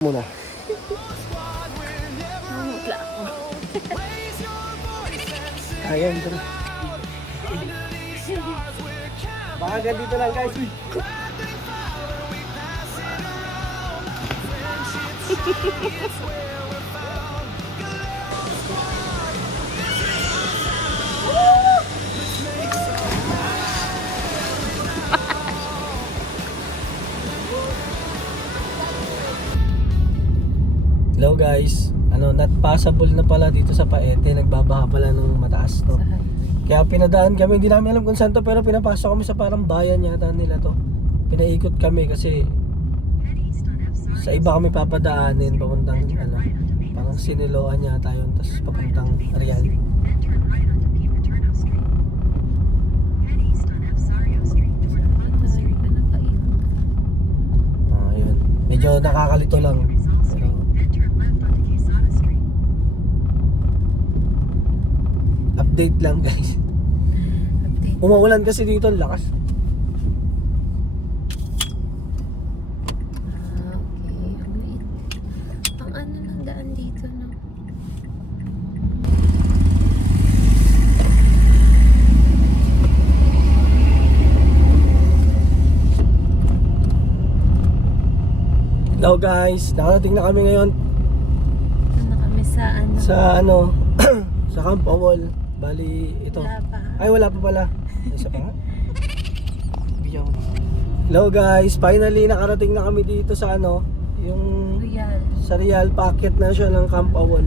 Muna. Namumutla ako. Ayan, ito na. Baka ganito lang guys. Hello guys, not passable na pala dito sa Paete, nagbabaha pala ng mataas to. Kaya pinadaan kami, hindi namin alam kung saan to, pero pinapasok kami sa parang bayan yata nila to. Pinaikot kami kasi sa iba kami papadaanin papuntang parang Siniloan yata yun, tapos papuntang Real. Yun. Medyo nakakalito lang. Update lang guys. Umuulan kasi dito, ang lakas. Okay. Ang ano ng daan dito, no? Hello guys, nakarating na kami ngayon. Ano kami sa ano? Sa Camp Awol. Bali, ito. Wala pa. Ay, wala pa pala. Isa pa nga. Bigyan ko na. Hello guys, finally nakarating na kami dito sa yung Real. sa Real, packet na siya ng Camp Awol.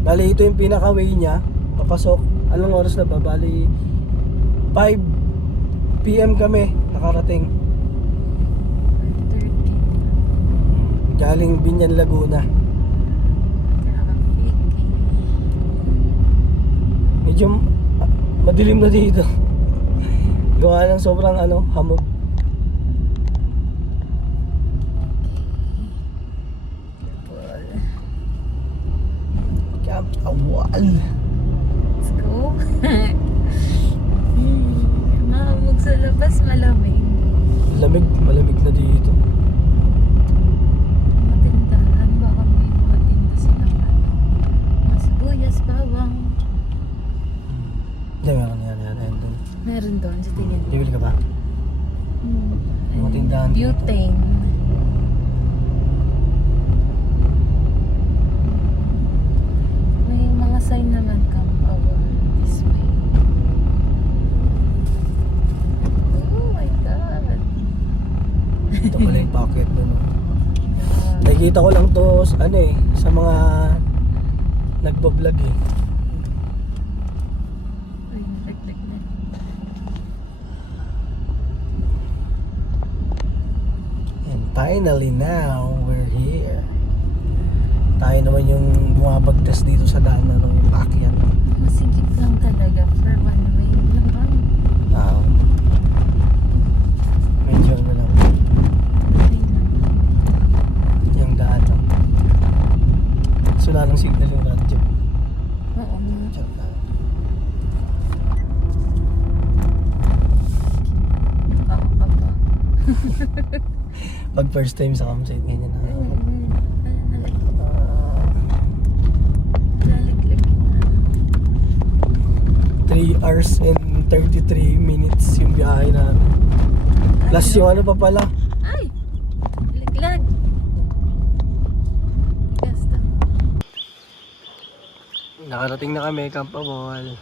Bali, ito yung pinaka-way niya. Papasok. Anong oras na ba? Bali, 5 PM kami nakarating. 5:30. Galing Binyan, Laguna. Medyo madilim na dito. Gawa ng sobrang hamog. Camp Awol. Let's go. Mahamog sa labas, malamig. Malamig na dito. Matindahan, baka may matinda silang mga sibuyas, bawang. Hindi, meron yan. Doon. Meron doon sa tingin. Bibili ka ba? Mga tindahan dito. Butane. May mga sign naman, Camp Awol this way. Oh my God. Ito pala yung packet doon. Nakikita ko lang to sa mga nagbablog eh. Uy, nalaglag na. And finally now, we're here. Tayo naman yung bumabagtas dito sa daan na yung paakyat. Masigit lang talaga for one way lang. Medyo lang. Yung daan lang. So na lang signal yung radyo. Oo nga. Diyan lang. Ako ka pa. Pag first time sa campsite, ganyan na. Nalaglag. 3 hours and 33 minutes yung biyahe namin. Plus yung pa pala. Ay! Nalaglag. Gasta. Nakarating na kami, Camp Awol.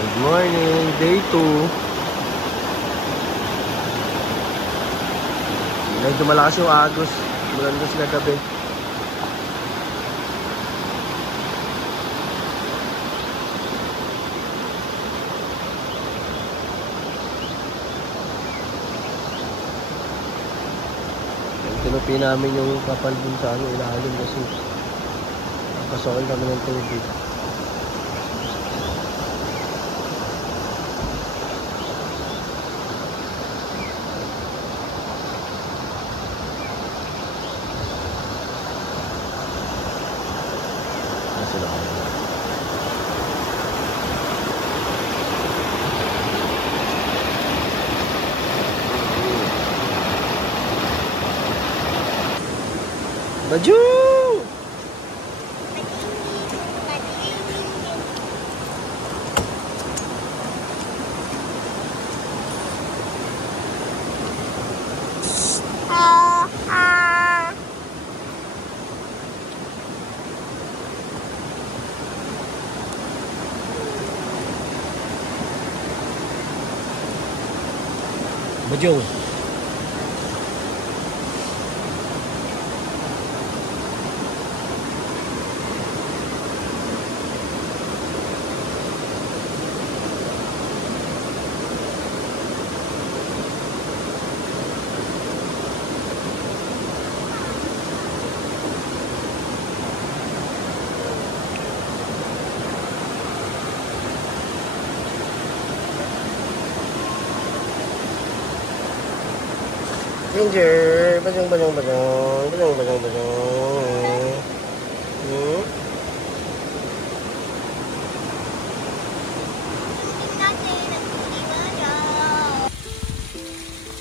Good morning, day 2. Medyo malakas yung agos. Maganda sila gabi. Tinupi namin yung kapal dun sa ano, ilalim kasi pasokin kami ng tubig. Baju! Baju! Ginger, bajang. Hmm?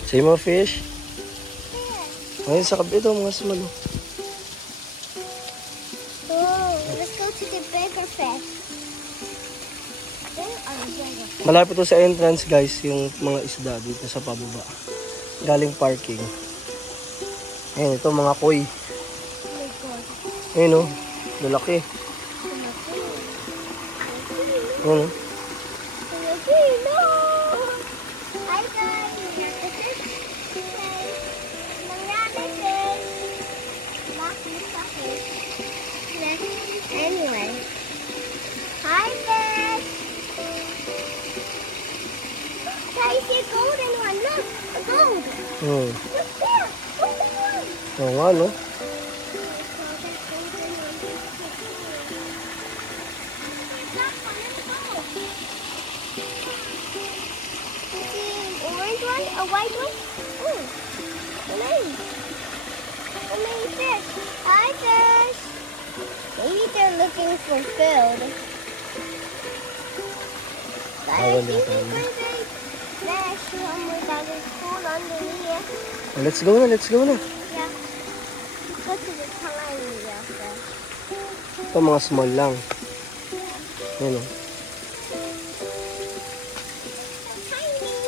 Say more fish? Ayun sa kabito, mga small. Oh, let's go to the bigger fish. There are bigger fish. Malapit to sa entrance guys, yung mga isda dito sa pababa. Galing parking. Ayun, ito mga koi. Oh my God. Ayun o, lalaki. Ayun o. Filipino! Hi guys! This is Mangyari fish. Makita fish. Anyway. Hi fish! I see a golden one. Look! A gold! Hmm. Look there! Look that one! Oo nga no. Orange one, a white one. Oh, nice. A many fish. Hi, fish. Maybe they're looking for food. But I Bawal think yata they're yun. going to fish somewhere that is cool underneath. Oh, let's go na. Yeah. Go to the tiny fish. Ito mga small lang. Ayun o. Tiny.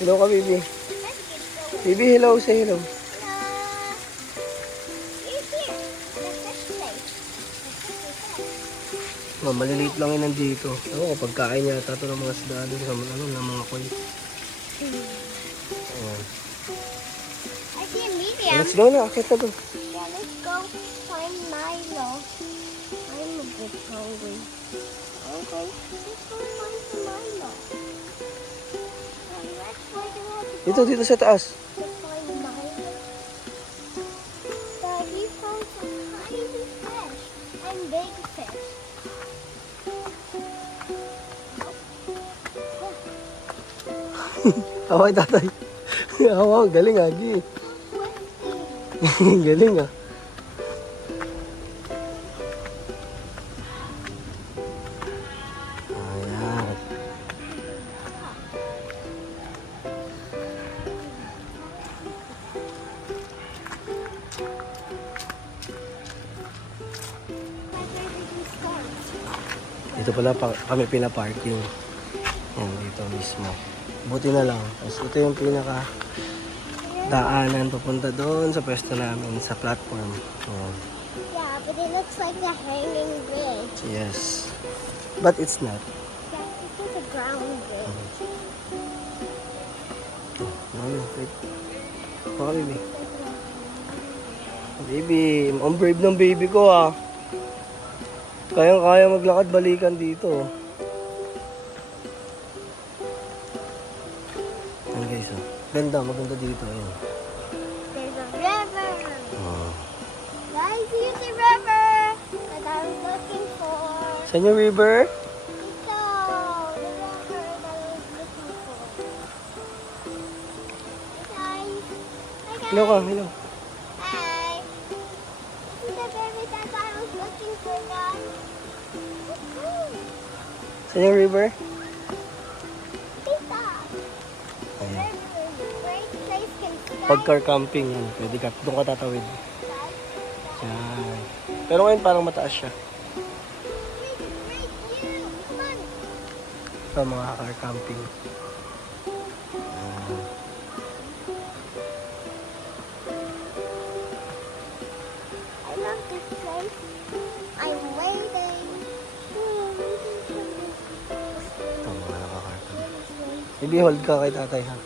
Hello ka, baby. Let's get going. Baby, hello. Say hello. It's here. The fish place. Oh, maliliit lang yun nandito. Ako, pagkain yata ito ng mga isda doon sa ng mga koi. Ayan. I see a medium. Let's go na. Akit na doon. Yeah, let's go find Milo. I'm a bit hungry. Okay, let's go find some Milo. That's where they want to go Dito sa taas. to find Milo. But we found some tiny fish and big fish. Away tatay. Awa, galing ah. Di. Galing ah. Ayan. Dito pala kami pinaparking. Yan, dito mismo. Buti na lang. Tapos ito yung pinaka daanan papunta doon sa pwesto namin, sa platform. Yan. Yeah, but it looks like the hanging bridge. Yes. But it's not. Yeah, it's just a ground bridge. Ano, wait. Baka baby. Baby, ang brave ng baby ko ah. Kayang-kaya maglakad balikan dito. Ganda, maganda dito. Ayun. There's a river. Oh. Guys, here's the river that I was looking for. Saan yung river? Ito, the river that I was looking for. Hi, guys. Hi, guys. Hello ka, hello. Hi. This is the river that I was looking for, guys. Woohoo. Saan yung river? Dito. Ayan. River is a great place can Pag car camping, yan. Pwede ka, doon ka tatawid. Yan. Pero ngayon parang mataas siya. Great view. Come on. Sa mga car camping. I love this place. I'm waiting. Ito, mga naka-car camping. Maybe hold ka kay tatay, ha?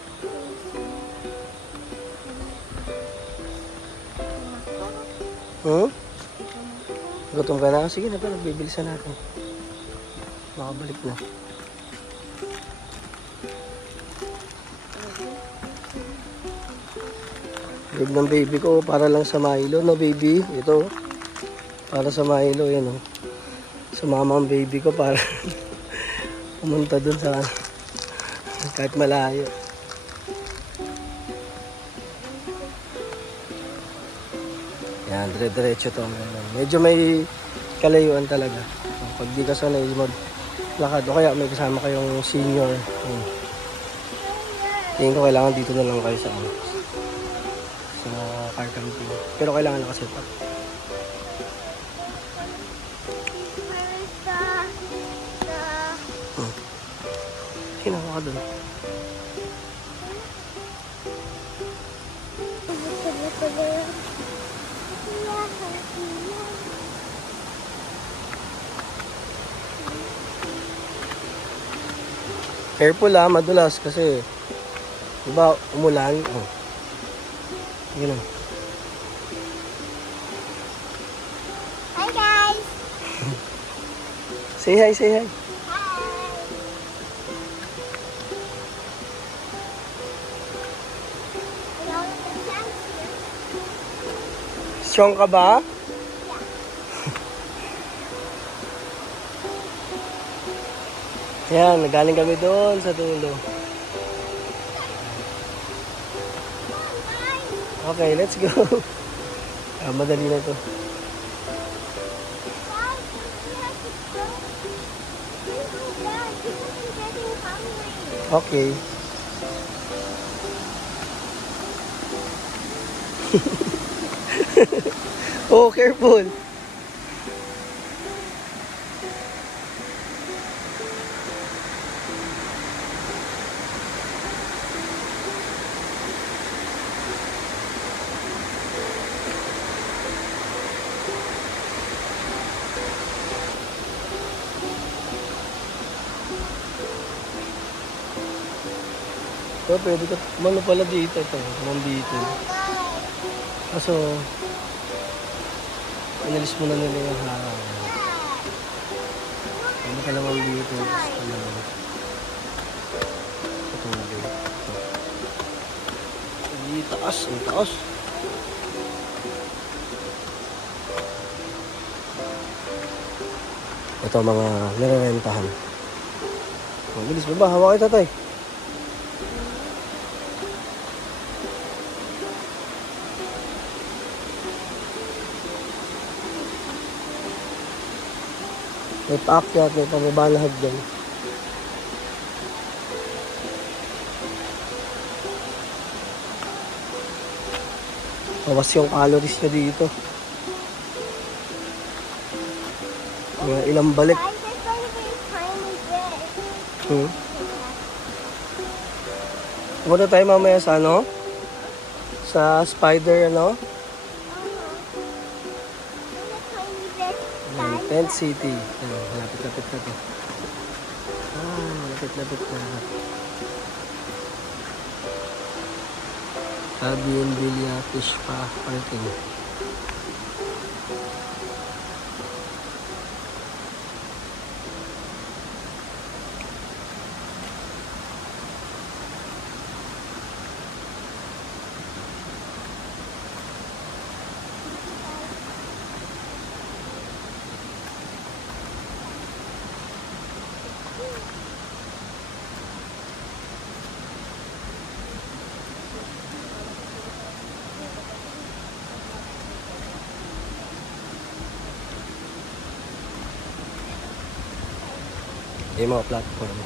Hmm? Gutom ka na? Sige na pa, nagbibilisan natin. Makabalik na. Bib ng baby ko, para lang sa Milo na baby. Ito, para sa Milo, yan o. Sumama ang baby ko para pumunta dun sa kahit malayo. Yan, dire-diretso to. Medyo may kalayuan talaga. Pag di ka sanay maglakad o kaya may kasama kayong senior. Tingin ko kailangan dito na lang kayo sa car camping. Pero kailangan nakaset up. Where is the Kinawa ka dun. Careful madulas kasi diba umulan. Oh. Yun o. Hi guys. Say hi, say hi. Hi. Hello, the sun's here. Strong ka ba? Yan, nagaling kami doon sa dulo. Okay, let's go. Madali na to. Guys, we have to go. We go back because I'm getting hungry. Okay. Oh, careful. So, pwede ka, mano pala dito to, nandito. Kaso, inalis mo na nila yung harang. Ano ka naman dito, gusto na patubig. Ang taas, ang taas. Ito mga nirerentahan. Ang bilis ba ba? Hawak kayo tatay. May paakyat, may pababa na hagdan. Bawas yung calories niya dito. Mga ilang balik. Guys, there's going to be a tiny bit. Pumunta tayo mamaya sa ano? Sa spider ano? There's a tiny bit. Ayan, Tent City. Ayan, lapit-lapit na to. Lapit-lapit na. Bougainvillea Fish Parking. Yung mga platform.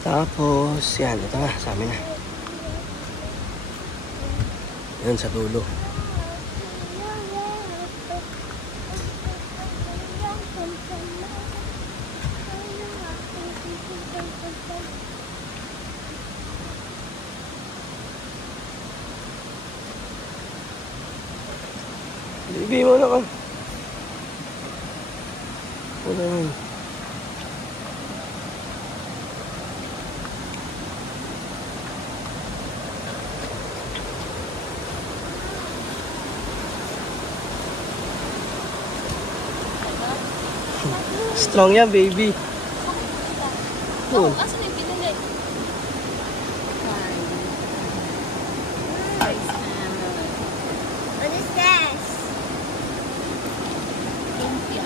Tapos, yan. Ito na. Sa amin na. Yan sa dulo. Bibi mo na ka. Wala naman. Strong yan, baby. Oh. Asan yung pinili? Ice hammer. What is this? Lumpia.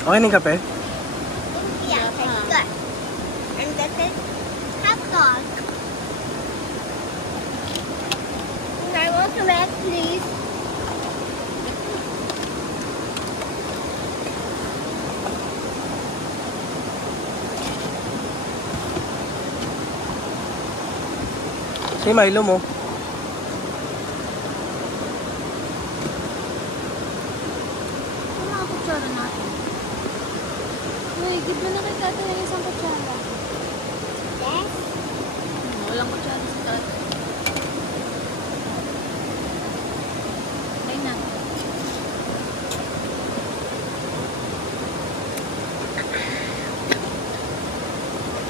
Okay na yung kape? Yeah, it's good. And this is hot dog. And I want some egg, please. Si Milo mo. Ano mga kutsara natin? Uy, give mo na kay tatay ng isang kutsara. Yes. Walang kutsara sa tatay. Okay na.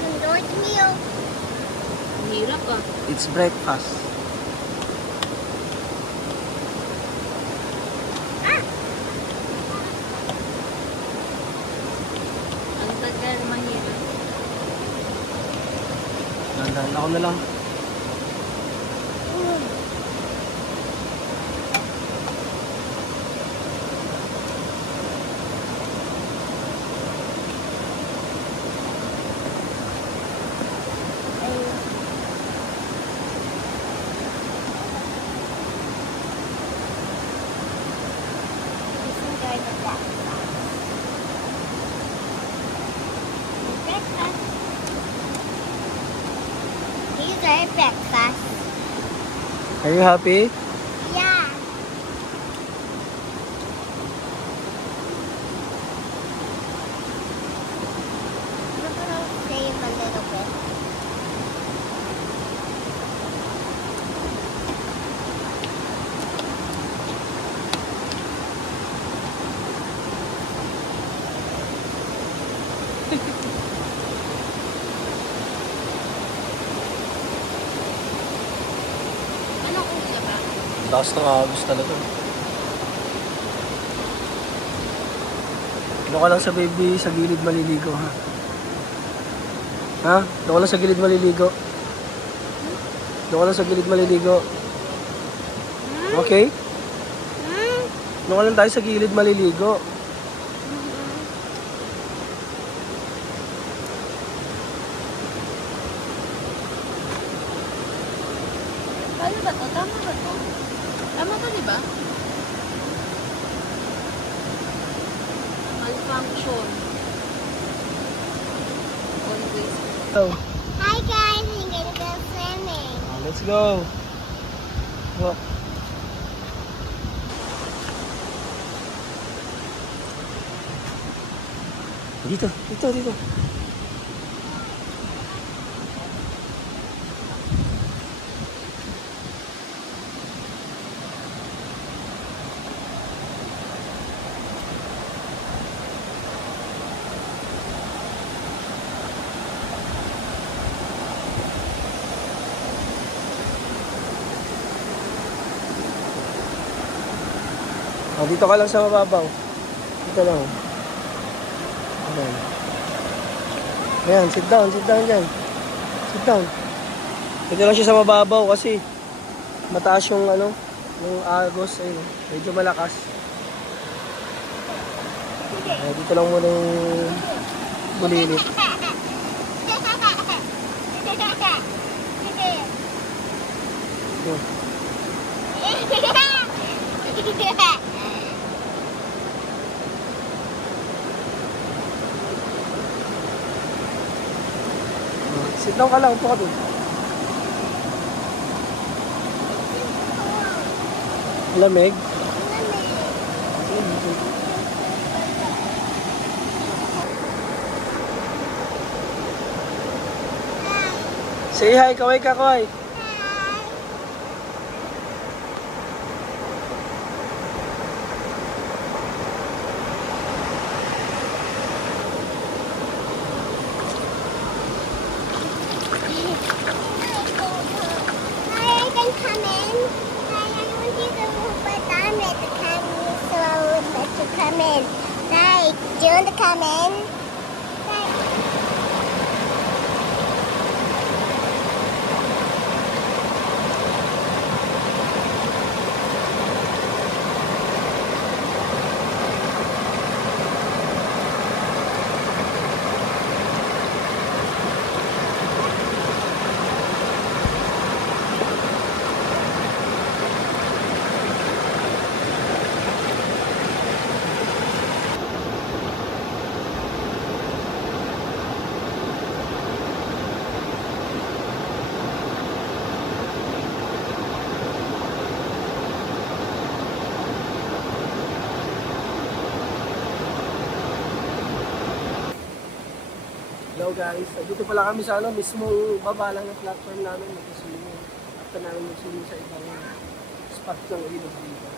Enjoy the meal. Hirap ah. It's breakfast. Ang tagal, mahirap. Dandan ako na lang. Just enjoy the breakfast. Breakfast. These are breakfast. Are you happy? Yeah. Look at how save a little bit. Anong usa ba? Lakas ng agos talaga. Doon ka lang sa baby, sa gilid maliligo ha. Ha? Doon ka lang sa gilid maliligo. Doon ka lang sa gilid maliligo. Okay? Doon ka lang tayo sa gilid maliligo. Paano ba to? Tama ba to? Tama to, di ba? Malfunction. Always. So, Hi guys, I'm gonna go swimming. let's go. Walk. Dito, dito, dito. Oh, dito ka lang sa mababaw. Dito lang. Ayan. Ayan, sit down dyan. Sit down. Dito lang siya sa mababaw kasi mataas yung ano, yung agos, ayun, medyo malakas. Dito lang muna yung bulilit. Ito. Sit down ka lang, upo ka dun. Lamig? Say hi, kaway ka, kaway. I can come in. I want you to move, but I'm at the camera, so I would let you come in. Hi, do you want to come in? Hello guys, dito pala kami sa mismong baba lang ng platform namin. Mag-swimming. After namin mag-swimming sa ibang spot ng ilog dito.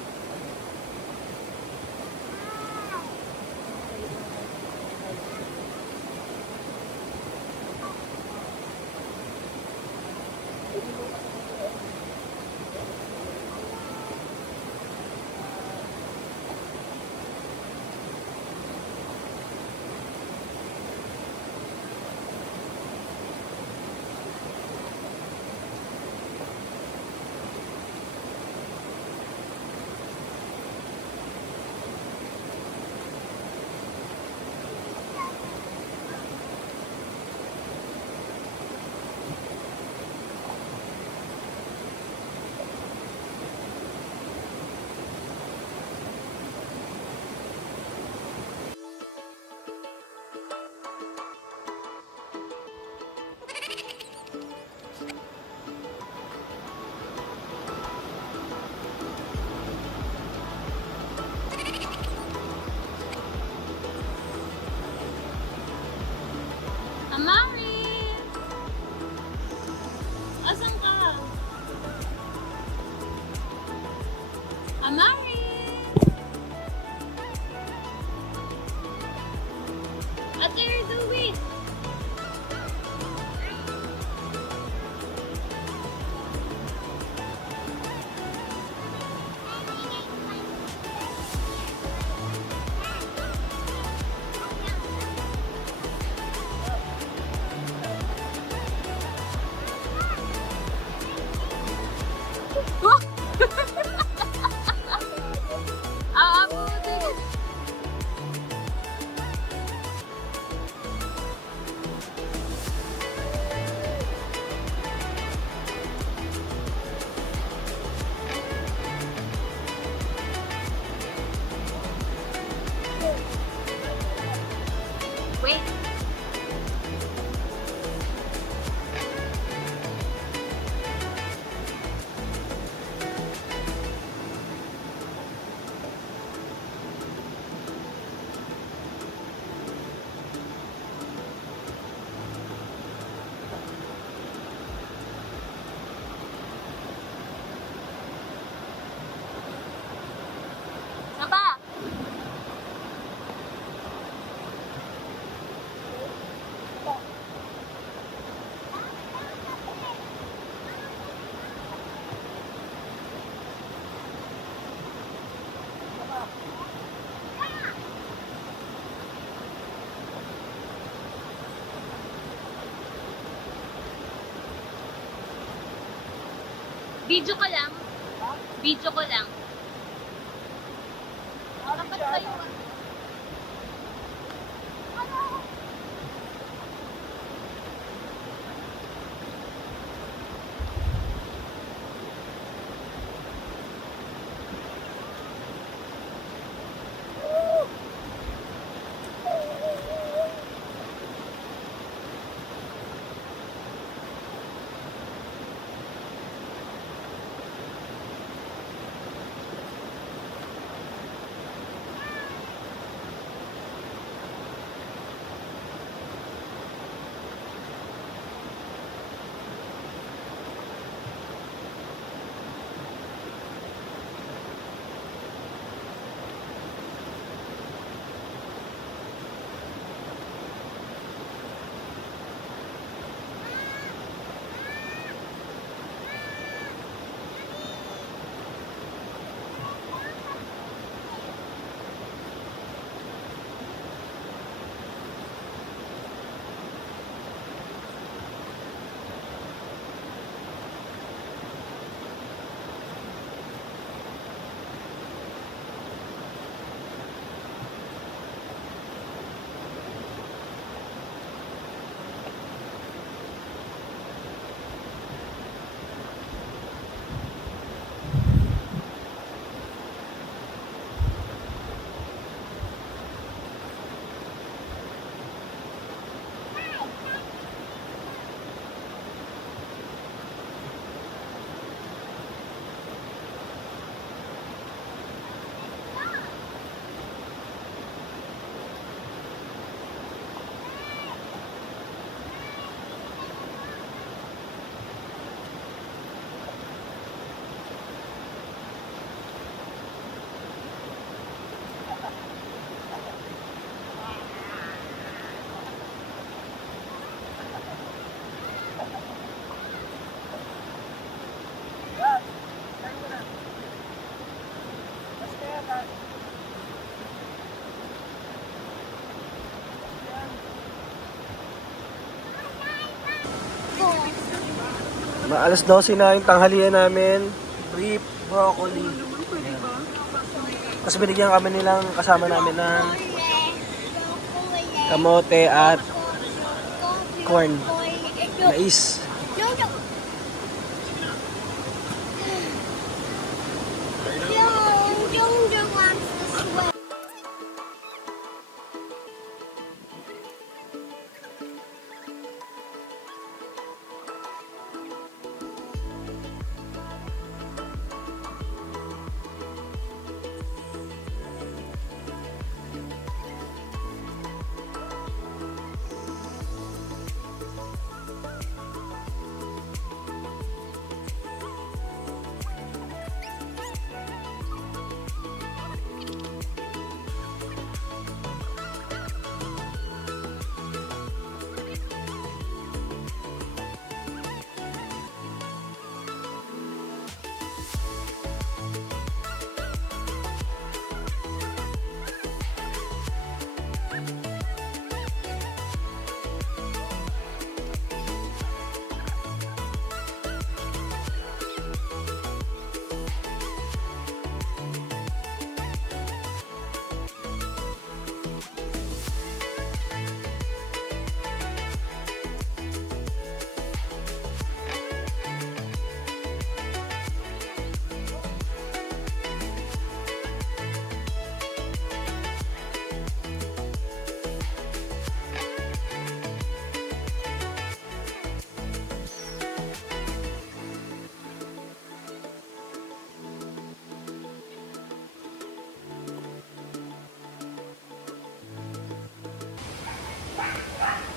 Amaris! Asan ka? Amaris! What are you doing? Buti. Wait. Saba! Video ko lang. Video ko lang. Dapat kayo. Alas 12 na yung tanghalian namin. Beef, broccoli. Tapos binigyan kami nilang kasama namin ng kamote at corn. Mais. Jungja wants to swim.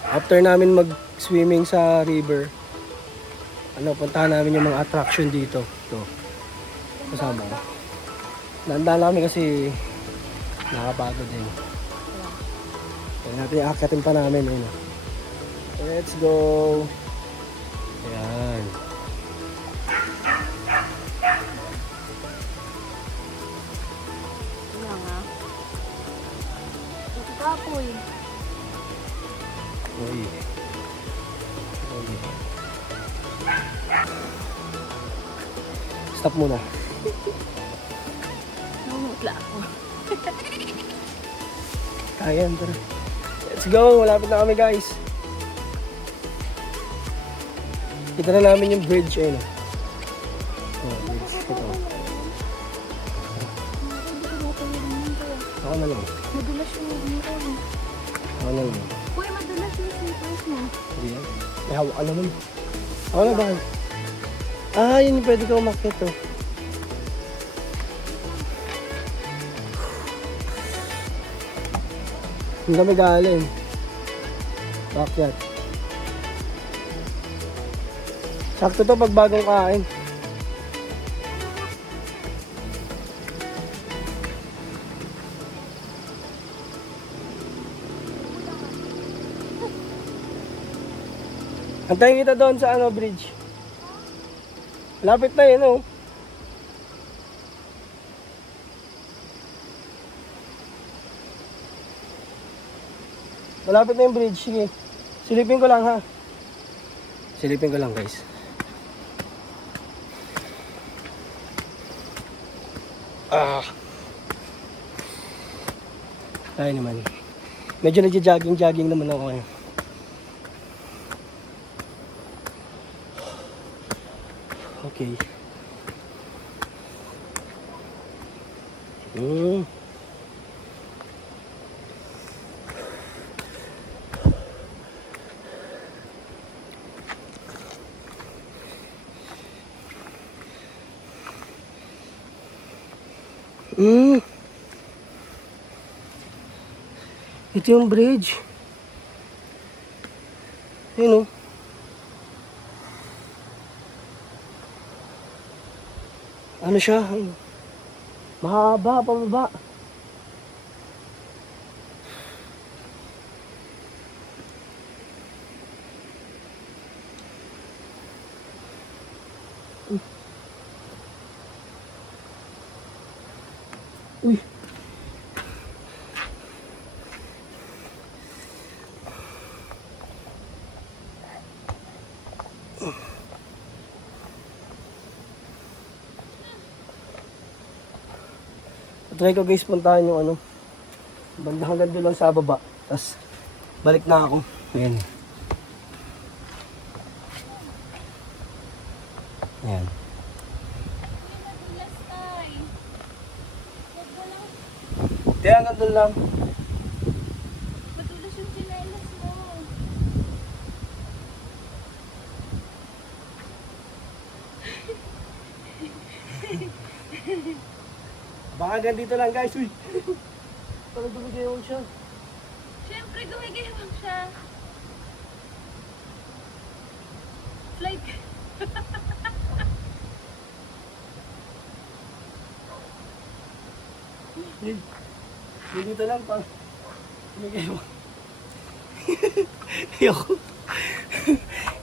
After namin mag-swimming sa river, puntahan namin yung mga attraction dito. Ito. Kasama ko. Nandaan namin kasi nakapagod din. Kaya natin aakatin pa namin. Ayun. Let's go! Ayan. Wala nga. Ito kapoy. Uy. Uy. Stop muna. Namumutla ako. Kaya, tara. Let's go! Malapit na kami, guys. Kita na namin yung bridge, ayun. Oh, bridge. Ito. Ako na lang. Madulas yung motor. Ako na lang. Uy, madulas yung slippers mo. Hindi yan. May hawak ka naman. Ako na ba? Ah, yun yung pwede ka umakit, oh. Hindi kami galing. Backyard. Sakto to pag bagong kain. Antayin kita doon sa bridge. Lapit na yun, oh. Malapit na yung bridge, sige. Silipin ko lang, ha. Silipin ko lang, guys. Ay naman. Medyo nagja-jogging naman ako ngayon. Okay. Ito yung bridge. Ayun, oh. Ano siya? Mahaba, pababa. Uy. Try ko guys puntahan yung ano. Banda hanggang doon lang sa baba. Tapos balik na ako. Ayan. Ayan. Kaya hanggang doon lang. Matulas yung chinelas mo. Baka hanggang dito lang guys. Uy! Parang dumigayaw siya. Siyempre, gumigayawang siya. Like, Yun. Yun dito lang pa. Dumigayaw. Ayoko.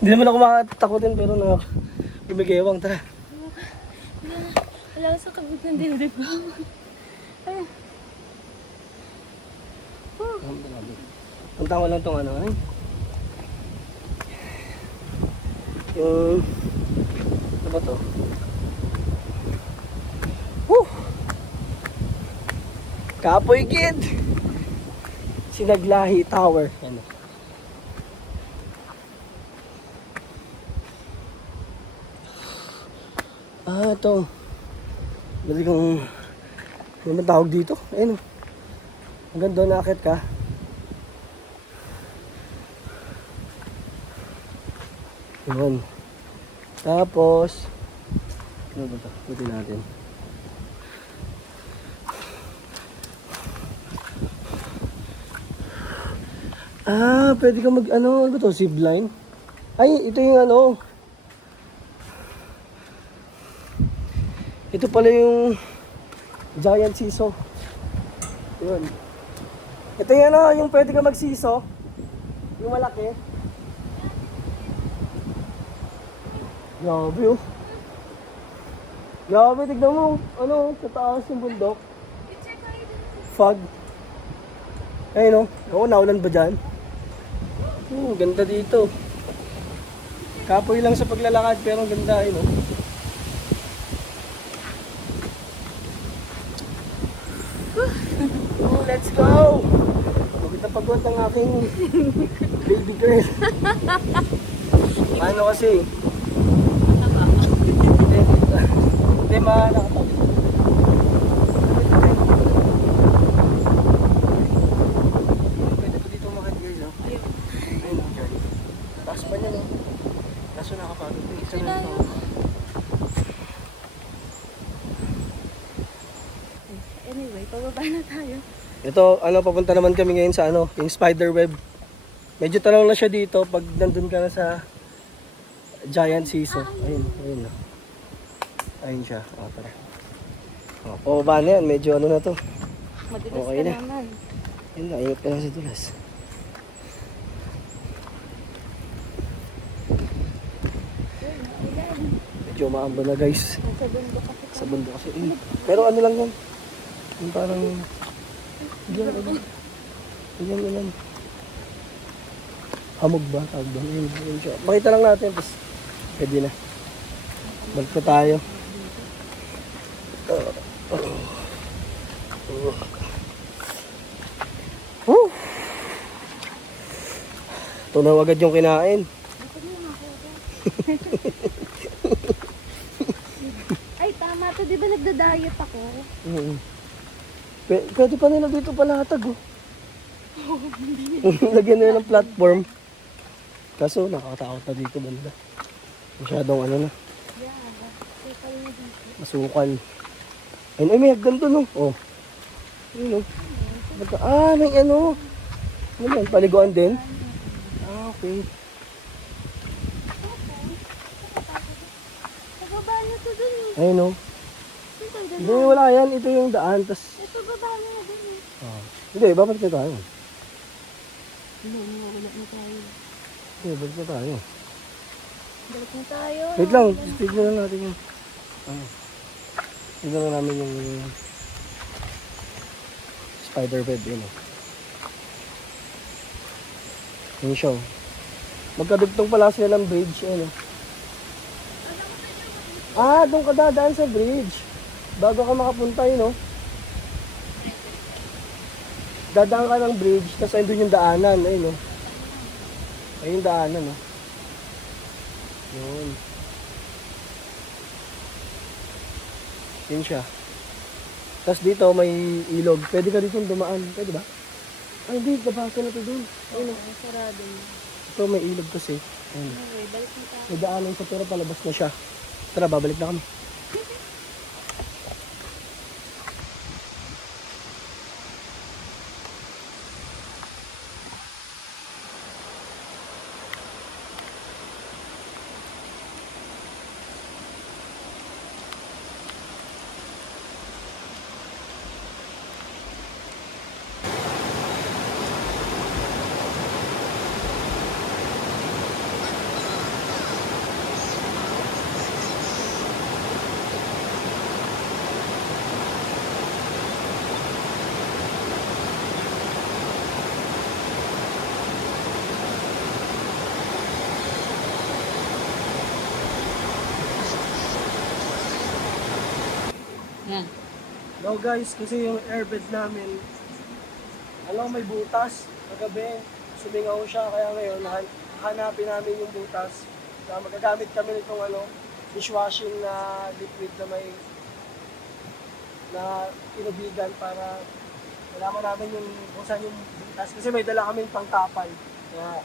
Hindi naman ako makatakutin pero dumigayawang. Tara. wala sa kabit ng dibdib ko. Ayun. Punta ko lang tong ano. Ay. Yung... Ano ba to? Woo! Kapoy Kid! Sinaglahi Tower. Ano? Ito. Bali kong... Ano man tawag dito? Ayun. Hanggang doon nakakit ka. Yun. Tapos... Ano ba ito? Puti natin. Pwede ka mag, ano ba to, zipline? Ay, ito yung ano. Ito pala yung giant seesaw. Yun. Ito yung ano, yung pwede ka magsiso. Yung malaki. Grabe oh. Grabe, tignan mo. Ano, sa taas ng bundok. Fog. Ayun oh. Oo, naulan ba dyan? Ganda dito. Kapoy lang sa paglalakad pero ang ganda ayun oh. Let's go! Pagod na pagod ang aking baby girl. Ano kasi? Hindi nakatapos. Pwede ko dito makag-girl oh. Ayun oh, girl. Taas pa niya no. Kaso nakapagod. Isa na ito. Anyway, pababa na tayo. Ito, ano, papunta naman kami ngayon sa ano, yung spider web. Medyo talong na siya dito pag nandun ka na sa giant seesaw. Ayun, ayun na. Ayun siya. O, tara. O, pababa na yan. Medyo ano na to. Madulas Okay ka na. naman. Ayun na, ingat ka na sa dulas. Medyo maamba na guys. Nasa bundok kasi. Sa bundok kasi. Pero ano lang yan. Yung parang... Diyan, ano. Diyan. Hamog ba? Tawag doon. Ayun siya. Makita lang natin. Tapos, pwede na. Balik na tayo. Tunaw agad yung kinain. Ay, tama to. Di ba nagda-diet ako? Pwede pa nila dito palatag oh. Lagyan nila ng platform. Kaso nakakatakot na dito banda. Masyadong ano na. Masukal. Ayun, ay may hagdan doon oh. Ayun oh. May ano. Ano yan? Paliguan din? Okay. Pababa na to dun eh. Ayun oh. Ito, dun. Hindi, wala yan. Ito yung daan. Tas, Ito, baba na dun eh. hindi, babalik na tayo. Wala na tayo. Hindi, babalik na tayo. Balik na tayo. Wait lang, tignan na natin yung... Tignan na namin yung... spider web yun oh. Yung show. Magkadugtong pala sila ng bridge. Ano? Doon ka dadaan sa bridge. Bago ka makapunta yun oh. Dadaan ka ng bridge, tapos ayun yung daanan. Ayun, no? Ayun yung daanan, no? Yun. Yun siya. Tapos dito may ilog. Pwede ka dito dumaan. Pwede ba? Ay, hindi. Nabasa na ito dun. Ayun, no? Ay, sarado mo. Ito may ilog kasi. Ayun. Okay, balik mo tayo. May daanan sa pero palabas na siya. Tara, babalik na kami. Yan. No guys, kasi yung airbed namin, may butas. Kagabi, sumingaw siya, kaya ngayon, hanapin namin yung butas. Magagamit kami nitong dishwashing na liquid na may inubigan para malaman namin yung kung saan yung butas. Kasi may dala kaming pangkapal. Kaya,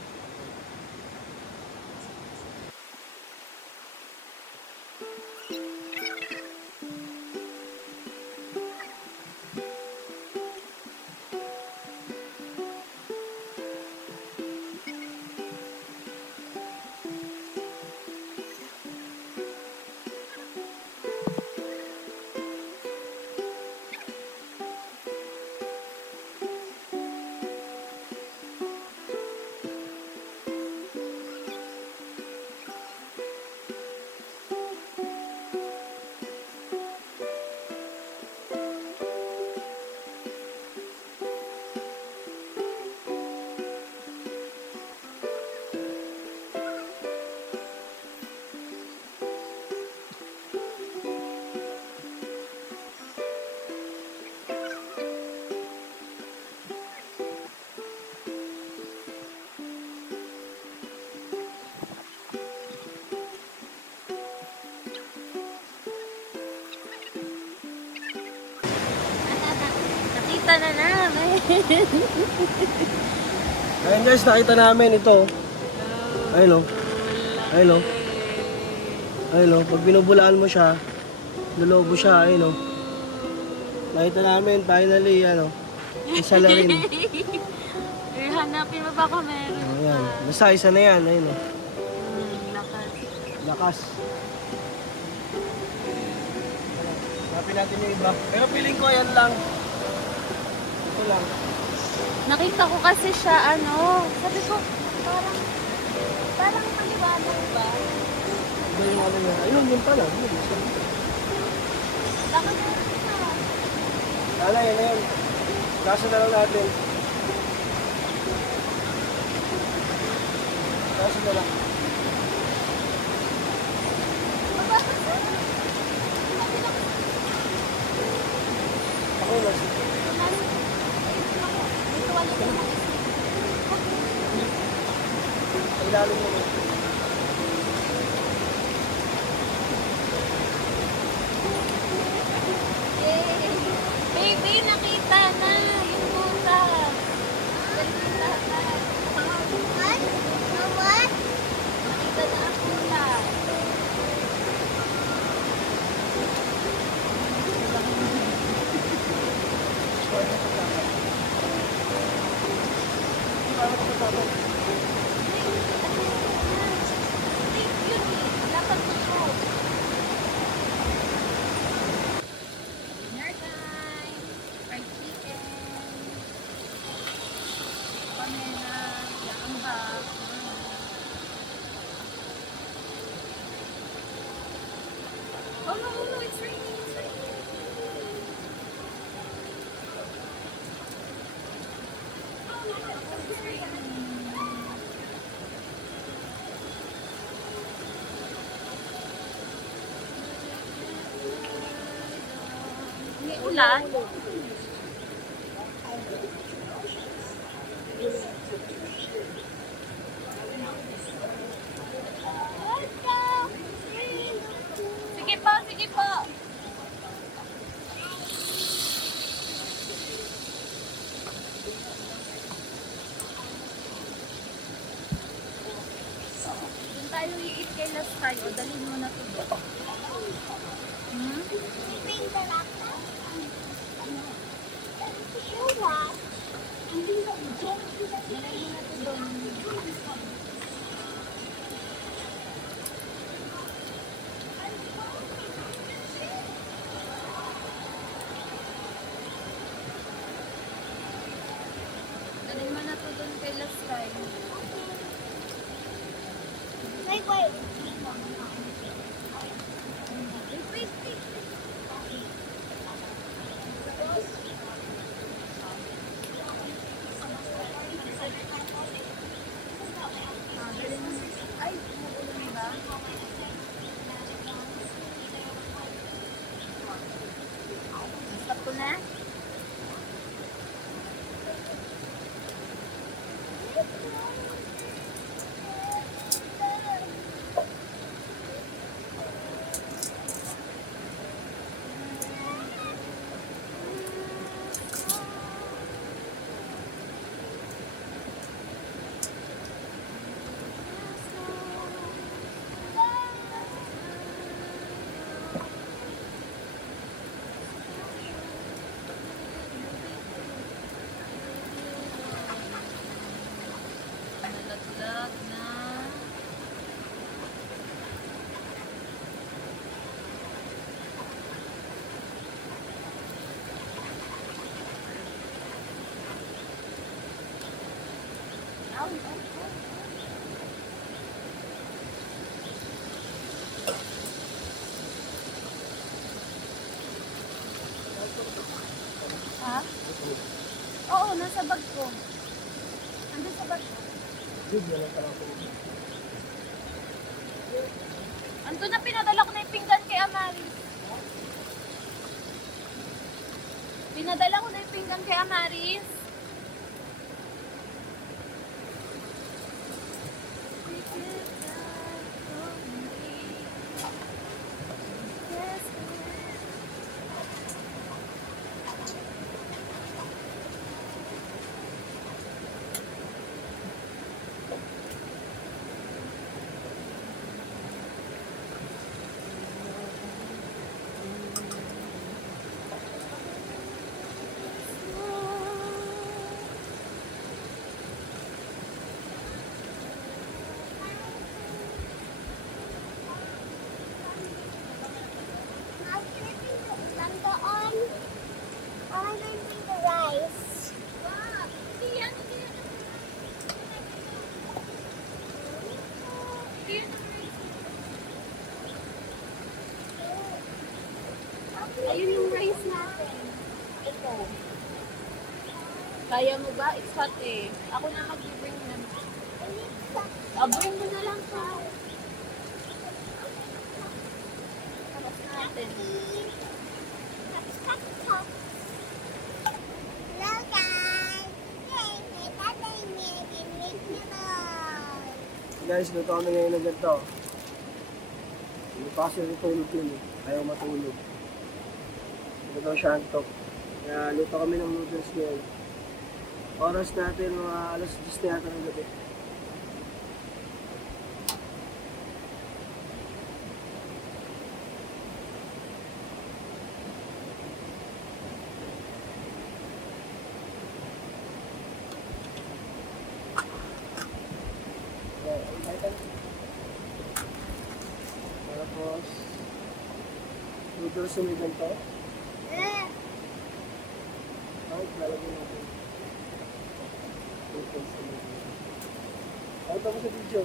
Nakita na namin. ayun guys, nakita namin ito. Ayun o. Ayun o. Ayun o. Pag binubulaan mo siya, lulubo siya. Ayun o. Nakita namin, finally, isa na rin. Hanapin mo ba kung meron Ayan. pa? Basta isa na yan. Ayun o. Lakas. Lakas. Hanapin natin yung iba. Pero feeling ko yan lang. Ito lang. Nakita ko kasi siya, sabi ko, parang maliwanag ba? Iba yung niya. Ayun, yun pala. Yun, isa. Lakas na siya. Wala, yan na yun. Kaso na lang natin. Kaso na lang. Ako na. Ilalim mo. Baby, nakita na yung butas. Nakita na. What? No what? Nakita na ang butas. Thank you, dapat mo to. Dinner time. Fried chicken. Pamela. Yakambak. Oh no, it's raining. It's raining. Oh my God, it's raining. May ulan. you eat kay last time, o dalhin mo na to doon. Hmm? Bring the laptop. You what? Dalhin mo na to doon. Dalhin mo na to doon kay last time. Wait, wait. Wait, wait. Dalhin mo na. Ay, magulang ba? Stop ko na? Nalaglag na. Ow, ow, ow. Ha? Oo, nasa bag ko. Nandun sa bag ko. Ando na, pinadala ko na yung pinggan kay Amaris. Pinadala ko na yung pinggan kay Amaris. Now flipping the blender on. I'm going to the rice. Ayun yung rice natin. Ito. Kaya mo ba? It's hot eh. Ako na mag-bring na. Bring mo na lang sa tapos natin. Hello guys. Hey, my tatay making noodles. Guys, luto kami ngayon na ganito. Hindi pa kasi natulog yun eh. Ayaw matulog. Ito daw siya antok. Kaya luto kami ng noodles ngayon. Oras natin mga alas 10 na yata ng gabi. Tapos, noodles na ganito. Ay, lalagyan natin. Noodles na ganito. Ay, tapos sa video.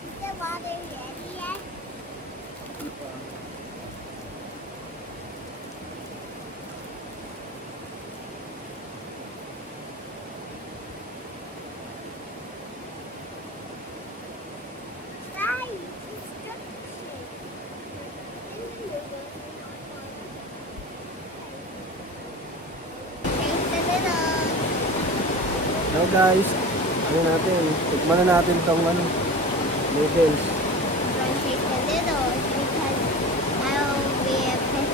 Is the water ready yet? Right, instruction. Taste the noodles. Hello guys, ano natin, tikman na natin itong noodles. Don't taste the noodles because I will be a pet.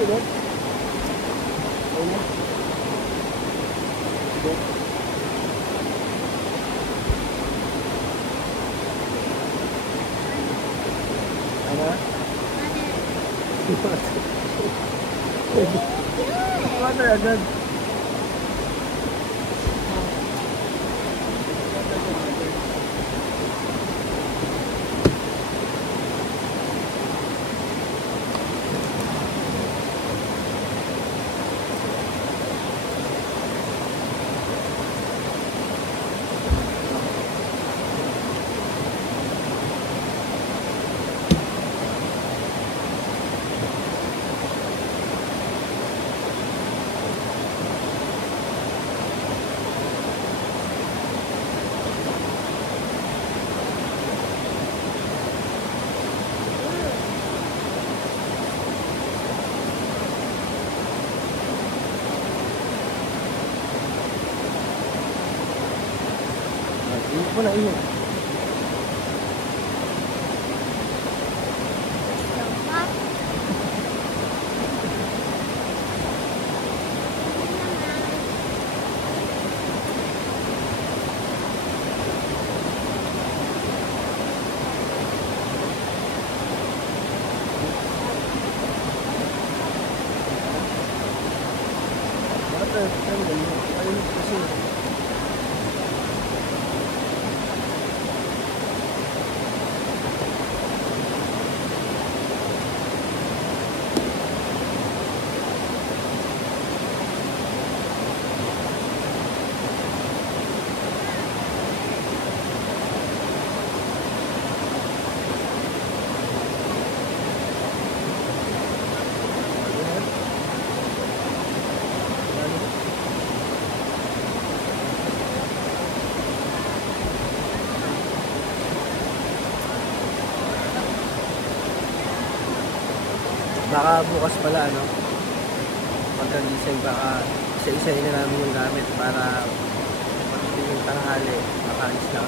Ano? Ano? Ano? Ano? Water agad. Iyo po na iyo. Water, ayun kasi. Baka bukas pala ano, pagka-design baka isa-isahin na namin yung gamit para pagdating yung tanghali, makaalis na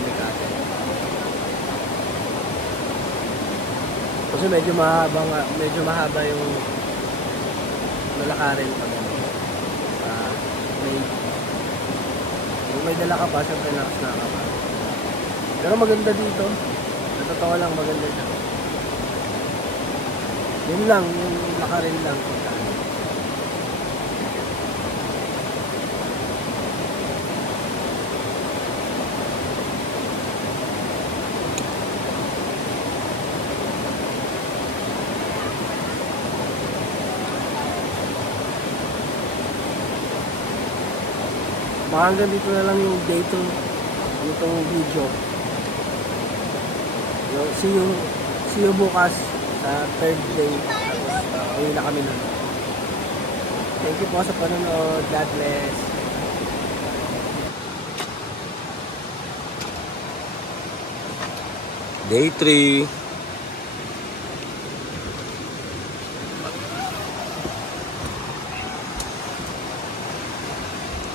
kami kagad. Kasi medyo mahaba yung lalakarin pag ano. May kung may dala ka pa, syempre lakas na ka pa. Pero maganda dito. Sa totoo lang maganda siya. Yun lang, yung lakarin lang. Baka hanggang dito na lang yung day to itong video. See you bukas sa third day. Uwi na kami nun. Thank you po sa panonood. God bless. Day 3.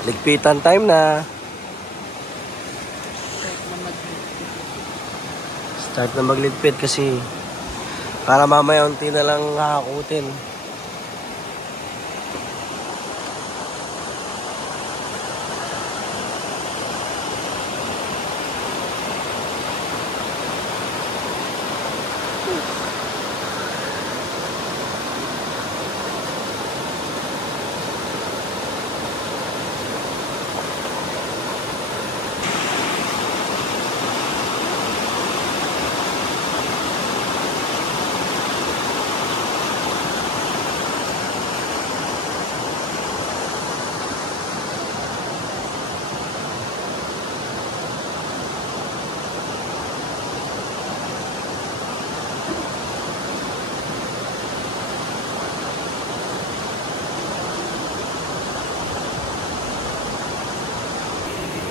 Ligpitan time na. Start na magligpit kasi para mamaya unti na lang hahakutin.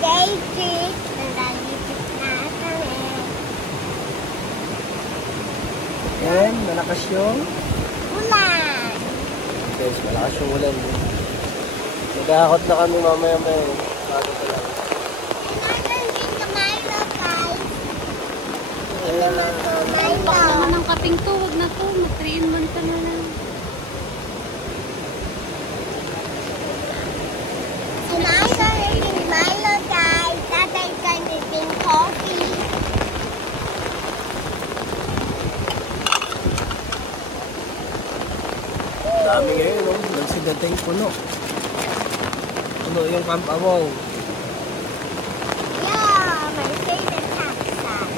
Day 3, nandito na kami. And malakas yung Ulan! guys, malakas yung ulan. Nagahakot na kami mamaya may bago pa lang. Nandito Milo, guys. Eh, Bak naman ang kaping to, wag na to. Mag 3-in-1 ka na lang. Dami ngayon, no? Nagsidating puno. Puno yung Camp Awong. Yeah, my favorite campsite.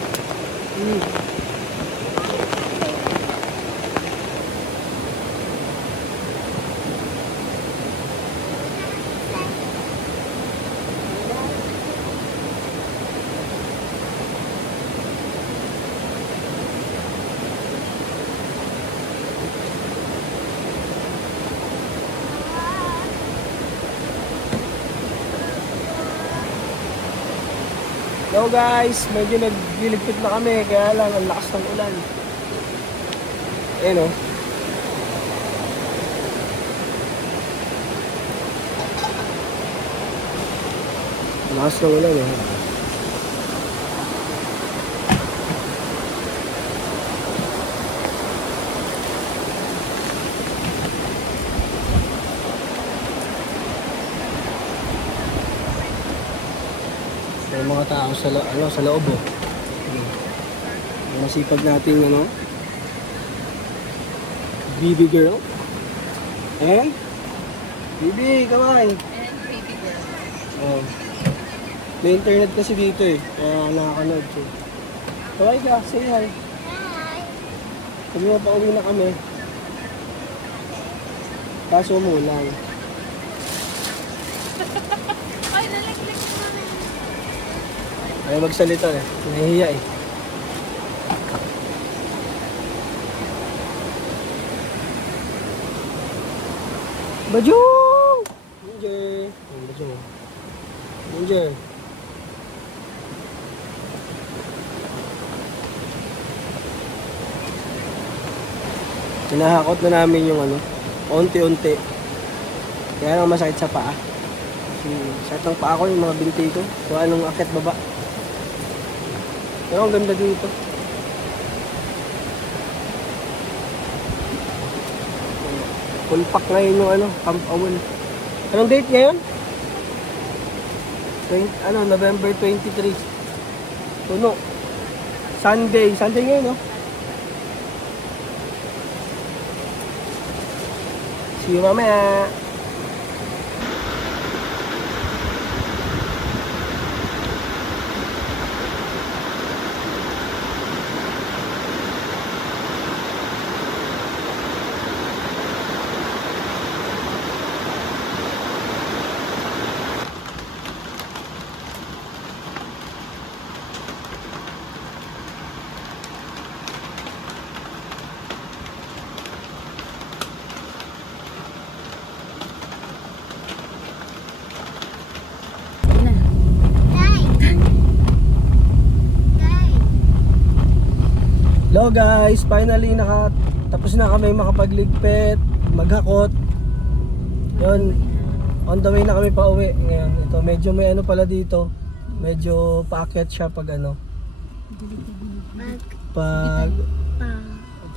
Yo guys, medyo nagliligpit na kami, kaya lang ang lakas ng ulan. Ayun, oh. Ang lakas ng ulan, oh. May mga tao sa, sa loob, oh. Ang masipag nating, BB girl. And BB, kamay. And baby girl. Oh. May internet kasi dito eh. Kaya nakakanood siya. Kaway ka, say hi. Hi. Sabi mo pa uwi na kami. Kaso umulan. Ay, nalaglag ko na. Ayaw magsalita eh. Nahihiya eh. Baju! Danger! Baju. Danger. Hinahakot na namin yung unti-unti. Kaya lang masakit sa paa. Sakit ng paa ko, yung mga binti ko. So anong akit baba. Pero ang ganda dito. Full pack ngayon yung Camp Awol. Anong date ngayon? November 23. Puno. Sunday. Sunday ngayon, no? See you mamaya. Hello guys, finally tapos na kami makapagligpit, maghakot. Yun, on the way na kami pa uwi ngayon. Ito, medyo may pala dito. Medyo paakyat siya pag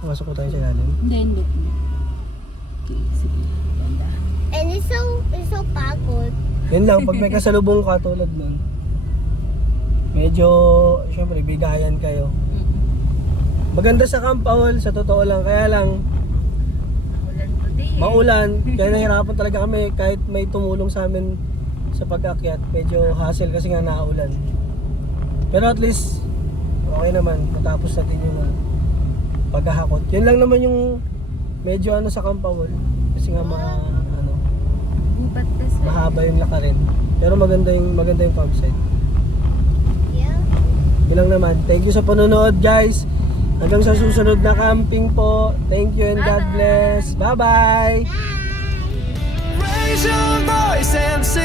pumasok ko tayo sa ilalim. Hindi. Okay, sige. Ganda. And it's so pagod. Yun lang, pag may kasalubong ka tulad nun, medyo, syempre, bigayan kayo. Maganda sa Camp Awol, sa totoo lang. Kaya lang, Maulan today. maulan. Kaya nahirapan talaga kami kahit may tumulong sa amin sa pag-akyat. Medyo hassle kasi nga naulan. Pero at least, okay naman. Natapos natin yung paghahakot. Yun lang naman yung medyo sa Camp Awol. Kasi nga Gubat kasi. mahaba yung lakarin. Pero maganda yung campsite. Yeah. Yun lang naman. Thank you sa panonood guys. Hanggang sa susunod na camping po. Thank you and God bless. Bye-bye! Bye. Raise your voice and say